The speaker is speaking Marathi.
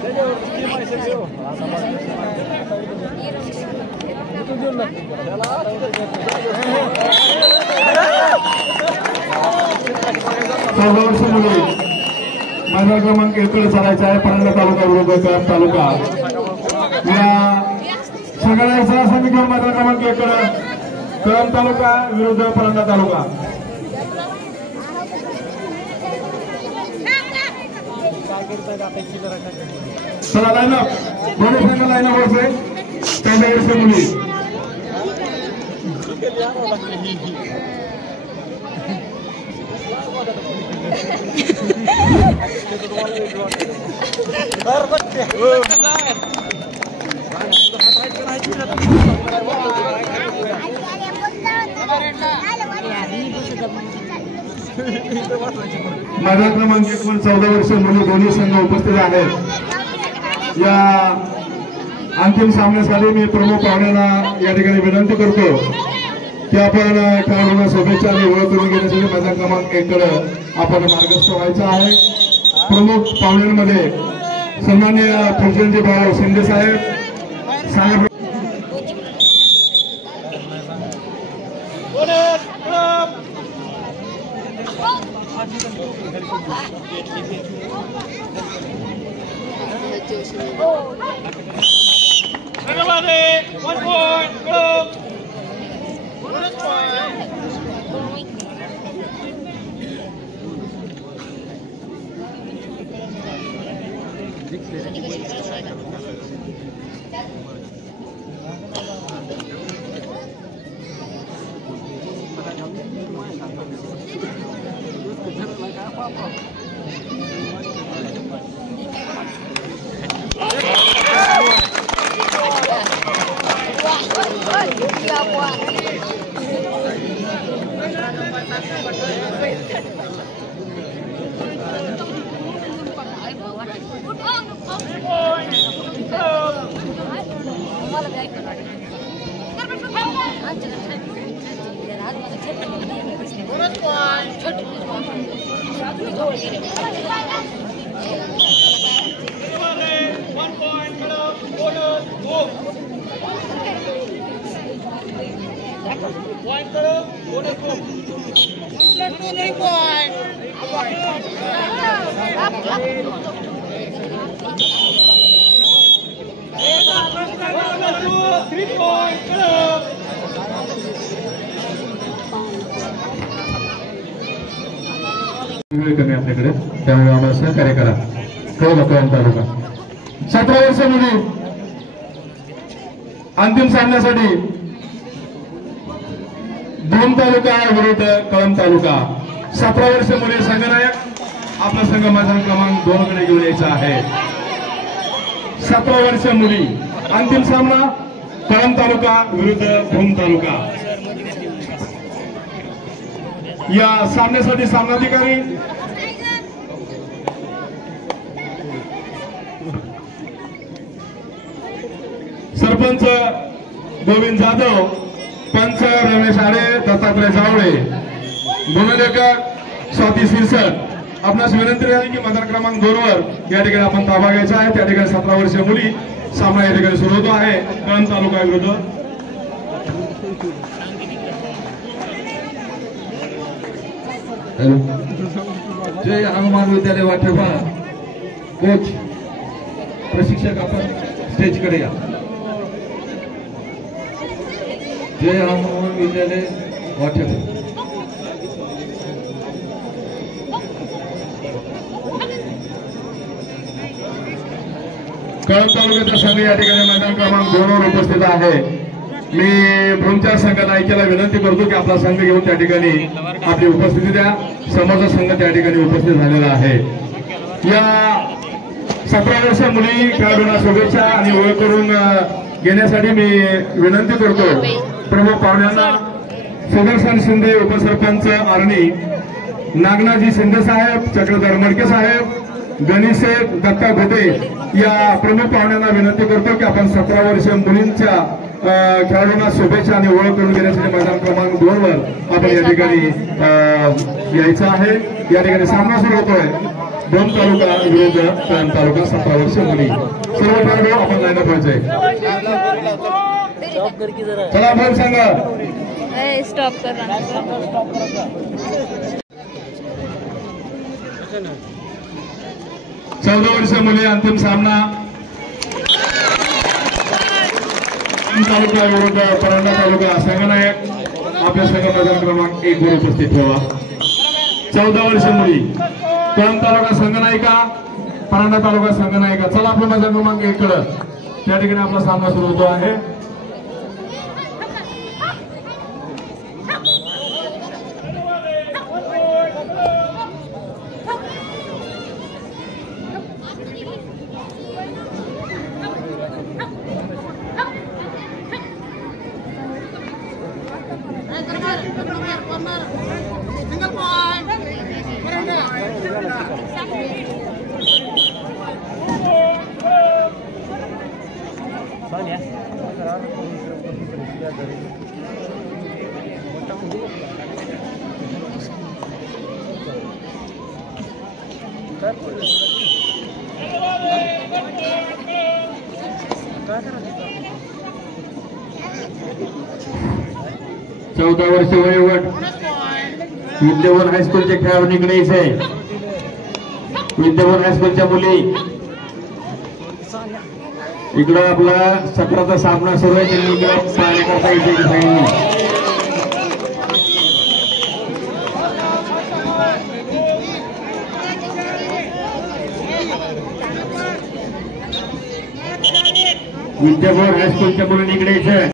मैदान क्रमांक 1 कडे चालायचा आहे। परांडा तालुका विरुद्ध कळंब तालुका या सगळ्यांचा संघ घेऊन मैदान क्रमांक 1 कडे कळंब तालुका विरुद्ध परांडा तालुका। चला लाईनअप दोन्ही संघ लाईनअप होते। त्यांच्याकडे मुली मैदान क्रमांक 1 वर 14 वर्ष मुली दोन्ही संघ उपस्थित आहेत। या अंतिम सामन्यासाठी मी प्रमुख पाहुण्यांना या ठिकाणी विनंती करतो की आपण खेळाडूंना शुभेच्छा आणि ओळख करून घेण्यासाठी मैदान क्रमांक 1 कडे आपण मार्गस्थ व्हायचं आहे। प्रमुख पाहुण्यांमध्ये सन्माननीय फुलचंदजी भाऊ शिंदे साहेब कमी आपल्याकडे, त्यामुळे आम्हाला सहकार्य करा। कळंब तालुका 17 वर्ष मुली अंतिम सामन्यासाठी भूम तालुका विरुद्ध कळंब तालुका। 17 वर्ष मुली संघनायक आपला संघ मैदान क्रमांक 2 कडे घेऊन यायचा आहे। 17 वर्ष मुली अंतिम सामना कळंब तालुका विरुद्ध भूम तालुका। या सामन्यासाठी सामनाधिकारी सरपंच गोविंद जाधव, पंच रमेश आडे, दत्तात्रय जावळे, भूमिलेखक स्वाती सिरसट। आपणास विनंती आहे की मैदान क्रमांक 2 वर या ठिकाणी आपण ताबा घ्यायचा आहे। त्या ठिकाणी 17 वर्षीय मुली सामना या ठिकाणी सुरू होतो आहे कळंब तालुका विरुद्ध। जय हनुमान विद्यालय वाठेबा कोच प्रशिक्षक आपण स्टेज कडे या। जय हनुमान विद्यालय वाठेबा। कळंब तालुक्याचा संघ या ठिकाणी मैदान क्रमांक 2 वर उपस्थित आहे। मी भूमच्या संघाला ऐकायला विनंती करतो की आपला संघ घेऊन त्या ठिकाणी आपली उपस्थिती द्या। समोरचा संघ त्या ठिकाणी उपस्थित झालेला आहे। या 17 वर्ष मुली खेळाडूंना शुभेच्छा आणि ओळख करून घेण्यासाठी मी विनंती करतो प्रमुख पाहुण्यांना सुदर्शन शिंदे उपसरपंच आर्णी, नागनाजी शिंदे साहेब, चक्रधर मडके साहेब, गणेश दत्ता घोटे या प्रमुख पाहुण्यांना विनंती करतो की आपण 17 वर्ष मुलींच्या खेळाडूंना शुभेच्छा आणि ओळख करून देण्यासाठी मैदान क्रमांक 2 वर आपण या ठिकाणी यायचं आहे। या ठिकाणी सामना सुरू होतोय। भूम तालुका विरुद्ध कळंब तालुका 17 वर्ष मुली सर्व खेळाडू आपण लाईनअप व्हायचंय चला भूम संघ स्टॉप कर 14 वर्ष मुली अंतिम सामना तालुका विरुद्ध परांडा तालुका संघनायक आपल्या संघ मैदान क्रमांक 1 वर उपस्थित ठेवा 14 वर्ष मुली कळंब तालुका संघनायिका परांडा तालुका संघनायिका चला आपल्या मैदान क्रमांक 1 कडे त्या ठिकाणी आपला सामना सुरू होतो आहे चौदा वर्ष वयोगट विद्यावन हायस्कूलच्या खेळाडू इकडे आहे विद्यावन हायस्कूलच्या मुली इकडं आपला 17चा सामना सुरू आहे त्यांनी इकडे पाहणी करता येते विद्याभवन हायस्कूलच्या मुलांनी इकडे